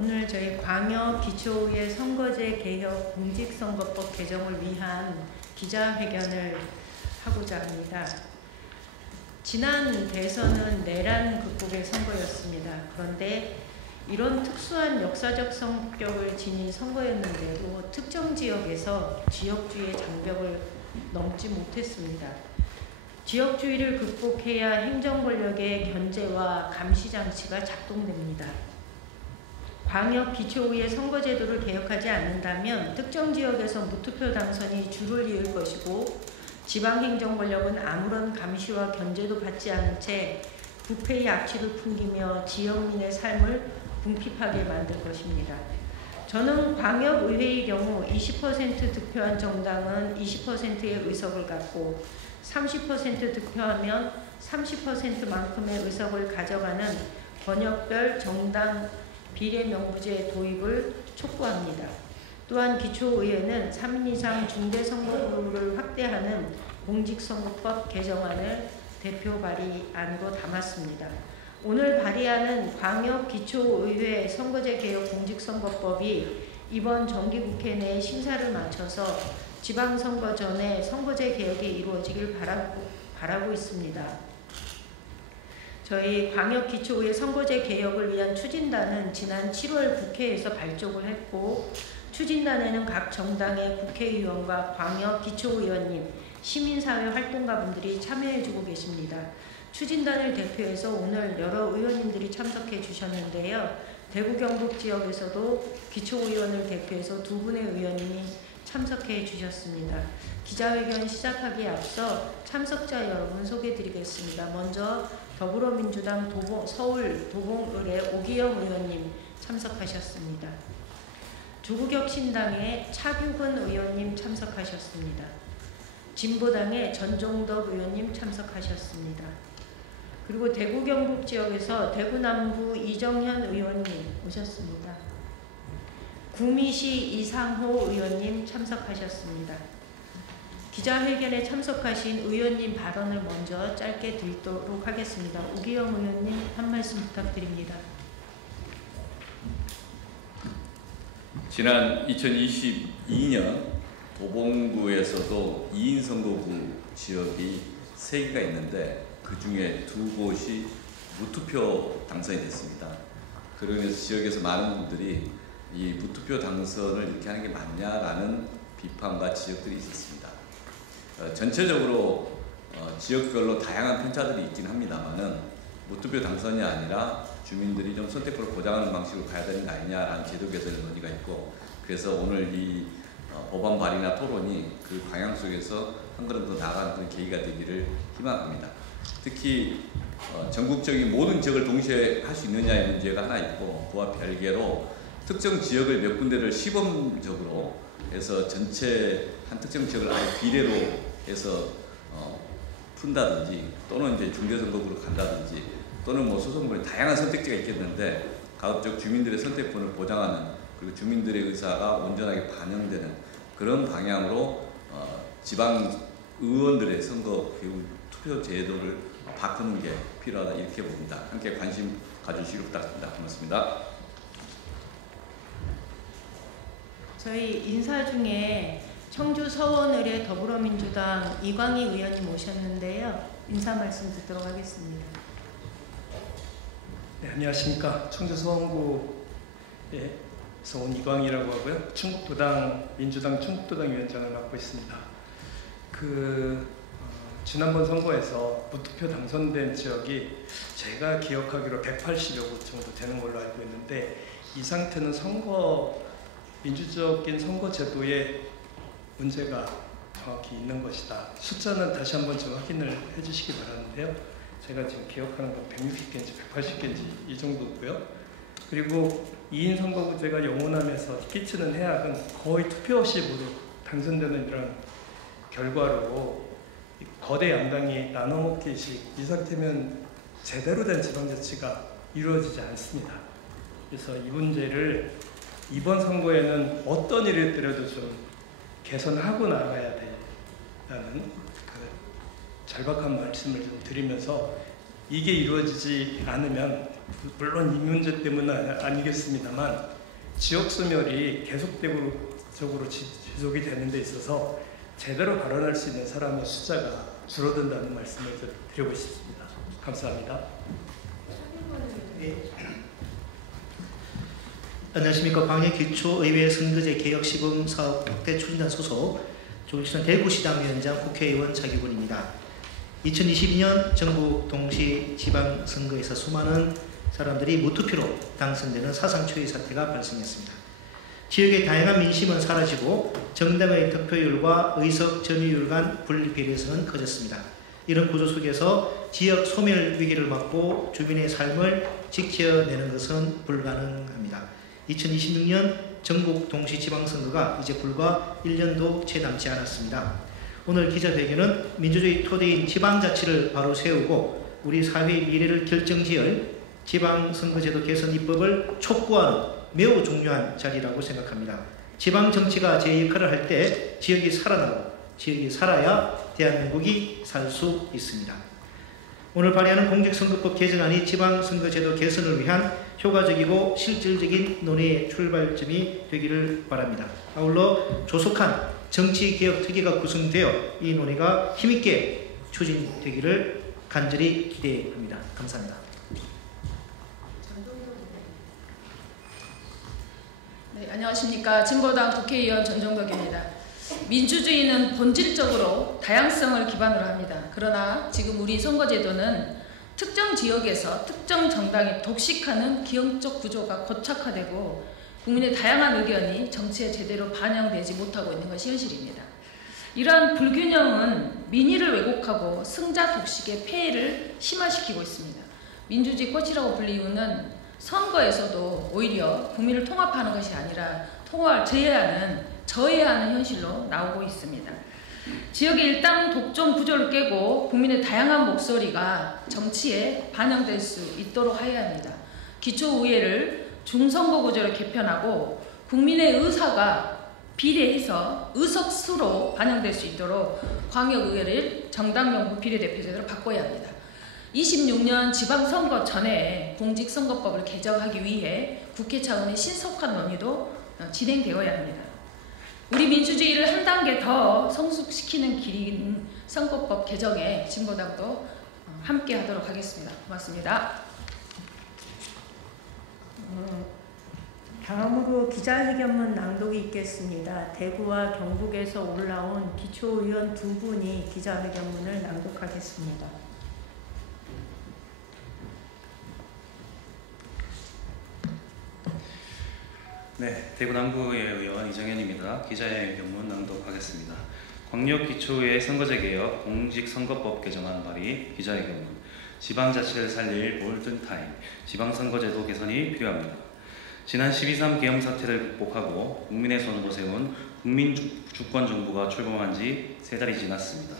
오늘 저희 광역 기초의회 선거제 개혁 공직선거법 개정을 위한 기자회견을 하고자 합니다. 지난 대선은 내란 극복의 선거였습니다. 그런데 이런 특수한 역사적 성격을 지닌 선거였는데도 특정 지역에서 지역주의의 장벽을 넘지 못했습니다. 지역주의를 극복해야 행정권력의 견제와 감시장치가 작동됩니다. 광역 기초의회 선거제도를 개혁하지 않는다면 특정 지역에서 무투표 당선이 줄을 이을 것이고 지방행정권력은 아무런 감시와 견제도 받지 않은 채 부패의 악취를 풍기며 지역민의 삶을 궁핍하게 만들 것입니다. 저는 광역의회의 경우 20% 득표한 정당은 20%의 의석을 갖고 30% 득표하면 30%만큼의 의석을 가져가는 번역별 정당 비례명부제 도입을 촉구합니다. 또한 기초의회는 3인 이상 중대선거구를 확대하는 공직선거법 개정안을 대표 발의안으로 담았습니다. 오늘 발의하는 광역기초의회 선거제 개혁 공직선거법이 이번 정기국회 내 심사를 마쳐서 지방선거 전에 선거제 개혁이 이루어지길 바라고 있습니다. 저희 광역기초의회 선거제 개혁을 위한 추진단은 지난 7월 국회에서 발족을 했고 추진단에는 각 정당의 국회의원과 광역기초의원님, 시민사회 활동가분들이 참여해주고 계십니다. 추진단을 대표해서 오늘 여러 의원님들이 참석해 주셨는데요. 대구 경북 지역에서도 기초의원을 대표해서 2분의 의원님이 참석해 주셨습니다. 기자회견 시작하기에 앞서 참석자 여러분 소개해 드리겠습니다. 먼저 더불어민주당 서울 도봉을의 오기영 의원님 참석하셨습니다. 조국혁신당의 차규근 의원님 참석하셨습니다. 진보당의 전종덕 의원님 참석하셨습니다. 그리고 대구 경북 지역에서 대구 남구 이정현 의원님 오셨습니다. 구미시 이상호 의원님 참석하셨습니다. 기자회견에 참석하신 의원님 발언을 먼저 짧게 듣도록 하겠습니다. 오기영 의원님 한 말씀 부탁드립니다. 지난 2022년 도봉구에서도 2인 선거구 지역이 3개가 있는데 그 중에 2곳이 무투표 당선이 됐습니다. 그러면서 지역에서 많은 분들이 이 무투표 당선을 이렇게 하는 게 맞냐라는 비판과 지적들이 있었습니다. 전체적으로 지역별로 다양한 편차들이 있긴 합니다만은 무투표 당선이 아니라 주민들이 좀 선택권을 보장하는 방식으로 가야 되는 거 아니냐라는 제도 개선의 논의가 있고, 그래서 오늘 이 법안 발의나 토론이 그 방향 속에서 한 걸음 더 나아가는 그런 계기가 되기를 희망합니다. 특히 전국적인 모든 지역을 동시에 할 수 있느냐의 문제가 하나 있고, 그와 별개로 특정 지역을 몇 군데를 시범적으로 해서 전체 한 특정 지역을 아예 비례로 해서 푼다든지 또는 이제 중대선거구로 간다든지 또는 뭐 소선거에 다양한 선택지가 있겠는데 가급적 주민들의 선택권을 보장하는, 그리고 주민들의 의사가 온전하게 반영되는 그런 방향으로 지방 의원들의 선거 투표 제도를 바꾸는 게 필요하다 이렇게 봅니다. 함께 관심 가주시기 부탁드립니다. 고맙습니다. 저희 인사 중에 청주 서원을의 더불어민주당 이광희 의원님 오셨는데요. 인사 말씀 듣도록 하겠습니다. 네, 안녕하십니까. 청주 서원구에서 온 이광희라고 하고요. 민주당 충북도당 위원장을 맡고 있습니다. 지난번 선거에서 무투표 당선된 지역이 제가 기억하기로 180여 곳 정도 되는 걸로 알고 있는데, 이 상태는 민주적인 선거제도에 문제가 정확히 있는 것이다. 숫자는 다시 한번 좀 확인을 해주시기 바라는데요. 제가 지금 기억하는 건 160개인지 180개인지 이 정도고요. 그리고 2인 선거구제가 영원하면서 끼치는 해악은 거의 투표 없이 모두 당선되는 이런 결과로 거대 양당이 나눠먹기식, 이 상태면 제대로 된 지방자치가 이루어지지 않습니다. 그래서 이 문제를 이번 선거에는 어떤 일이 있더라도 좀 개선하고 나가야 된다는 절박한 말씀을 좀 드리면서, 이게 이루어지지 않으면 물론 이 문제 때문은 아니겠습니다만 지역 소멸이 계속적으로 지속이 되는 데 있어서 제대로 발언할 수 있는 사람의 숫자가 줄어든다는 말씀을 드리고 싶습니다. 감사합니다. 네. 안녕하십니까. 광역기초의회 선거제 개혁시범사업 확대 추진단 소속 조국시장 대구시당위원장 국회의원 차기군입니다. 2022년 전국 동시 지방선거에서 수많은 사람들이 무투표로 당선되는 사상 초유의 사태가 발생했습니다. 지역의 다양한 민심은 사라지고 정당의 득표율과 의석 점유율 간 분리비례성은 커졌습니다. 이런 구조 속에서 지역 소멸 위기를 막고 주민의 삶을 지켜내는 것은 불가능합니다. 2026년 전국 동시지방선거가 이제 불과 1년도 채 남지 않았습니다. 오늘 기자회견은 민주주의 토대인 지방자치를 바로 세우고 우리 사회의 미래를 결정지을 지방선거제도 개선 입법을 촉구하는 매우 중요한 자리라고 생각합니다. 지방정치가 제 역할을 할 때 지역이 살아나고 지역이 살아야 대한민국이 살 수 있습니다. 오늘 발의하는 공직선거법 개정안이 지방선거제도 개선을 위한 효과적이고 실질적인 논의의 출발점이 되기를 바랍니다. 아울러 조속한 정치개혁특위가 구성되어 이 논의가 힘있게 추진되기를 간절히 기대합니다. 감사합니다. 네, 안녕하십니까. 진보당 국회의원 전정덕입니다. 민주주의는 본질적으로 다양성을 기반으로 합니다. 그러나 지금 우리 선거제도는 특정 지역에서 특정 정당이 독식하는 기형적 구조가 고착화되고 국민의 다양한 의견이 정치에 제대로 반영되지 못하고 있는 것이 현실입니다. 이러한 불균형은 민의를 왜곡하고 승자 독식의 폐해를 심화시키고 있습니다. 민주주의 꽃이라고 불리우는 선거에서도 오히려 국민을 통합하는 것이 아니라 저해하는 현실로 나오고 있습니다. 지역의 일당 독점 구조를 깨고 국민의 다양한 목소리가 정치에 반영될 수 있도록 해야 합니다. 기초의회를 중선거 구조로 개편하고 국민의 의사가 비례해서 의석수로 반영될 수 있도록 광역의회를 정당명부 비례대표제도로 바꿔야 합니다. 26년 지방선거 전에 공직선거법을 개정하기 위해 국회 차원의 신속한 논의도 진행되어야 합니다. 우리 민주주의를 한 단계 더 성숙시키는 길인 선거법 개정에 진보당도 함께 하도록 하겠습니다. 고맙습니다. 다음으로 기자회견문 낭독이 있겠습니다. 대구와 경북에서 올라온 기초의원 두 분이 기자회견문을 낭독하겠습니다. 네, 대구 남구의 의원 이정현입니다. 기자회견문 낭독하겠습니다. 광역기초의회 선거제 개혁 공직선거법 개정안 발의 기자회견문. 지방자치를 살릴 골든타임, 지방선거제도 개선이 필요합니다. 지난 12.3 계엄 사태를 극복하고 국민의 손으로 세운 국민주권정부가 출범한 지 3달이 지났습니다.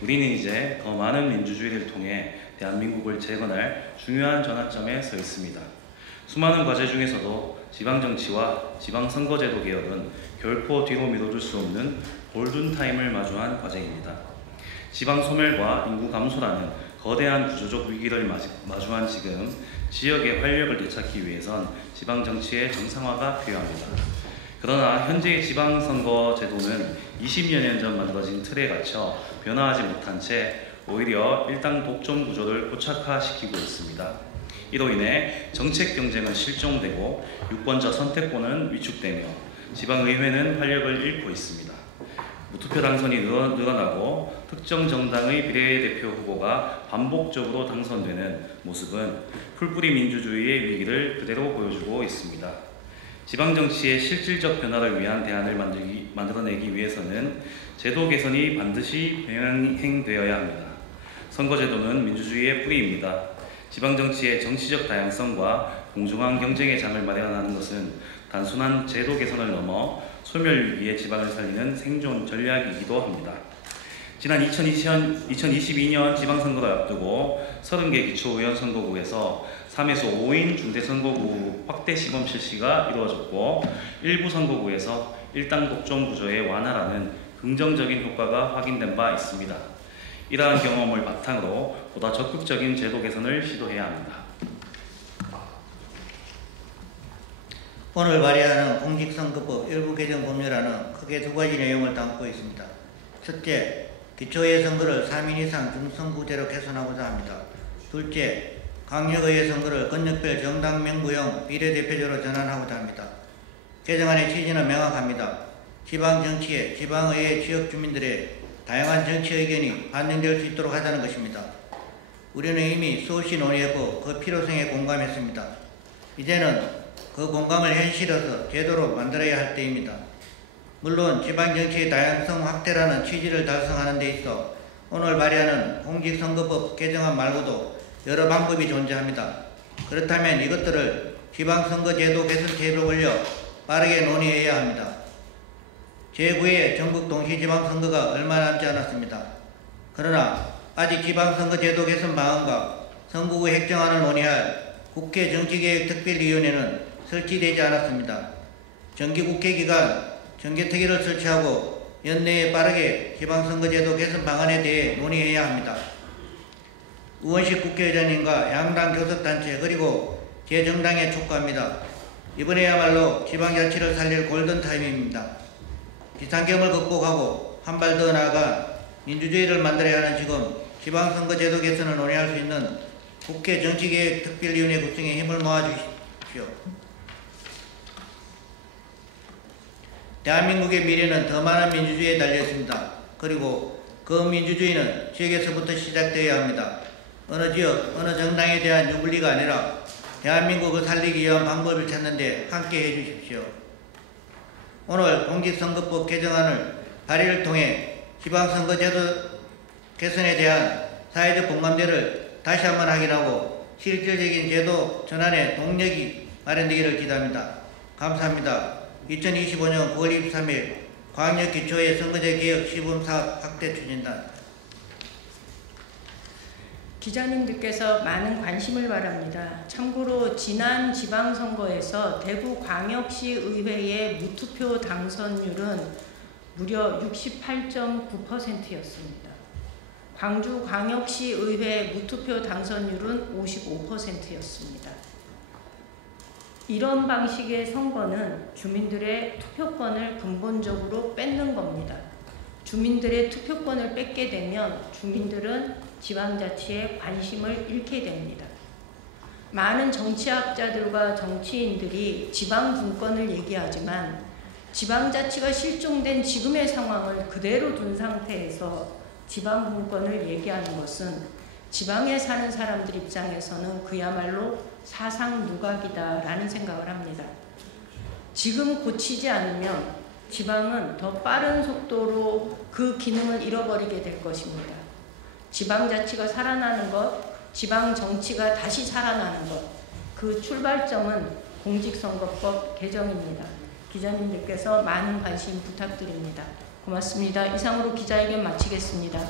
우리는 이제 더 많은 민주주의를 통해 대한민국을 재건할 중요한 전환점에 서 있습니다. 수많은 과제 중에서도 지방정치와 지방선거제도 개혁은 결코 뒤로 미뤄둘 수 없는 골든타임을 마주한 과제입니다. 지방소멸과 인구 감소라는 거대한 구조적 위기를 마주한 지금 지역의 활력을 되찾기 위해선 지방정치의 정상화가 필요합니다. 그러나 현재의 지방선거제도는 20여 년 전 만들어진 틀에 갇혀 변화하지 못한 채 오히려 일당 독점 구조를 고착화시키고 있습니다. 이로 인해 정책 경쟁은 실종되고 유권자 선택권은 위축되며 지방의회는 활력을 잃고 있습니다. 무투표 당선이 늘어나고 특정 정당의 비례대표 후보가 반복적으로 당선되는 모습은 풀뿌리 민주주의의 위기를 그대로 보여주고 있습니다. 지방정치의 실질적 변화를 위한 대안을 만들어내기 위해서는 제도 개선이 반드시 병행되어야 합니다. 선거제도는 민주주의의 뿌리입니다. 지방정치의 정치적 다양성과 공정한 경쟁의 장을 마련하는 것은 단순한 제도 개선을 넘어 소멸 위기의 지방을 살리는 생존 전략이기도 합니다. 지난 2022년 지방선거를 앞두고 30개 기초의원 선거구에서 3에서 5인 중대선거구 확대 시범 실시가 이루어졌고 일부 선거구에서 일당 독점 구조의 완화라는 긍정적인 효과가 확인된 바 있습니다. 이러한 경험을 바탕으로 보다 적극적인 제도 개선을 시도해야 합니다. 오늘 발의하는 공직선거법 일부 개정 법률안은 크게 두 가지 내용을 담고 있습니다. 첫째, 기초의회 선거를 3인 이상 중선구제로 개선하고자 합니다. 둘째, 강력의회 선거를 권역별 정당 명부형 비례대표제로 전환하고자 합니다. 개정안의 취지는 명확합니다. 지방정치에 지방의회 지역 주민들의 다양한 정치 의견이 반영될 수 있도록 하자는 것입니다. 우리는 이미 수없이 논의했고 그 필요성에 공감했습니다. 이제는 그 공감을 현실화해서 제도로 만들어야 할 때입니다. 물론 지방정치의 다양성 확대라는 취지를 달성하는 데 있어 오늘 발의하는 공직선거법 개정안 말고도 여러 방법이 존재합니다. 그렇다면 이것들을 지방선거제도 개선체로 올려 빠르게 논의해야 합니다. 제9회 전국 동시지방선거가 얼마 남지 않았습니다. 그러나 아직 지방선거제도 개선 방안과 선거구 획정안을 논의할 국회 정치개혁특별위원회는 설치되지 않았습니다. 정기국회 기간 정개특위를 설치하고 연내에 빠르게 지방선거제도 개선 방안에 대해 논의해야 합니다. 우원식 국회의장님과 양당 교섭단체 그리고 제 정당에 촉구합니다. 이번에야말로 지방자치를 살릴 골든타임입니다. 비상경을 극복하고 한 발 더 나아가 민주주의를 만들어야 하는 지금 지방선거제도 개선을 논의할 수 있는 국회 정치개혁특별위원회 구성에 힘을 모아주십시오. 대한민국의 미래는 더 많은 민주주의에 달려있습니다. 그리고 그 민주주의는 지역에서부터 시작되어야 합니다. 어느 지역, 어느 정당에 대한 유불리가 아니라 대한민국을 살리기 위한 방법을 찾는 데 함께 해주십시오. 오늘 공직선거법 개정안을 발의를 통해 지방선거제도 개선에 대한 사회적 공감대를 다시 한번 확인하고 실질적인 제도 전환의 동력이 마련되기를 기대합니다. 감사합니다. 2025년 9월 23일 광역기초의회 선거제 개혁 시범사업 확대 추진단. 기자님들께서 많은 관심을 바랍니다. 참고로 지난 지방선거에서 대구광역시의회의 무투표 당선율은 무려 68.9%였습니다. 광주광역시의회 무투표 당선율은 55%였습니다. 이런 방식의 선거는 주민들의 투표권을 근본적으로 뺏는 겁니다. 주민들의 투표권을 뺏게 되면 주민들은 지방자치에 관심을 잃게 됩니다. 많은 정치학자들과 정치인들이 지방분권을 얘기하지만 지방자치가 실종된 지금의 상황을 그대로 둔 상태에서 지방분권을 얘기하는 것은 지방에 사는 사람들 입장에서는 그야말로 사상 누각이다라는 생각을 합니다. 지금 고치지 않으면 지방은 더 빠른 속도로 그 기능을 잃어버리게 될 것입니다. 지방자치가 살아나는 것, 지방정치가 다시 살아나는 것, 그 출발점은 공직선거법 개정입니다. 기자님들께서 많은 관심 부탁드립니다. 고맙습니다. 이상으로 기자회견 마치겠습니다.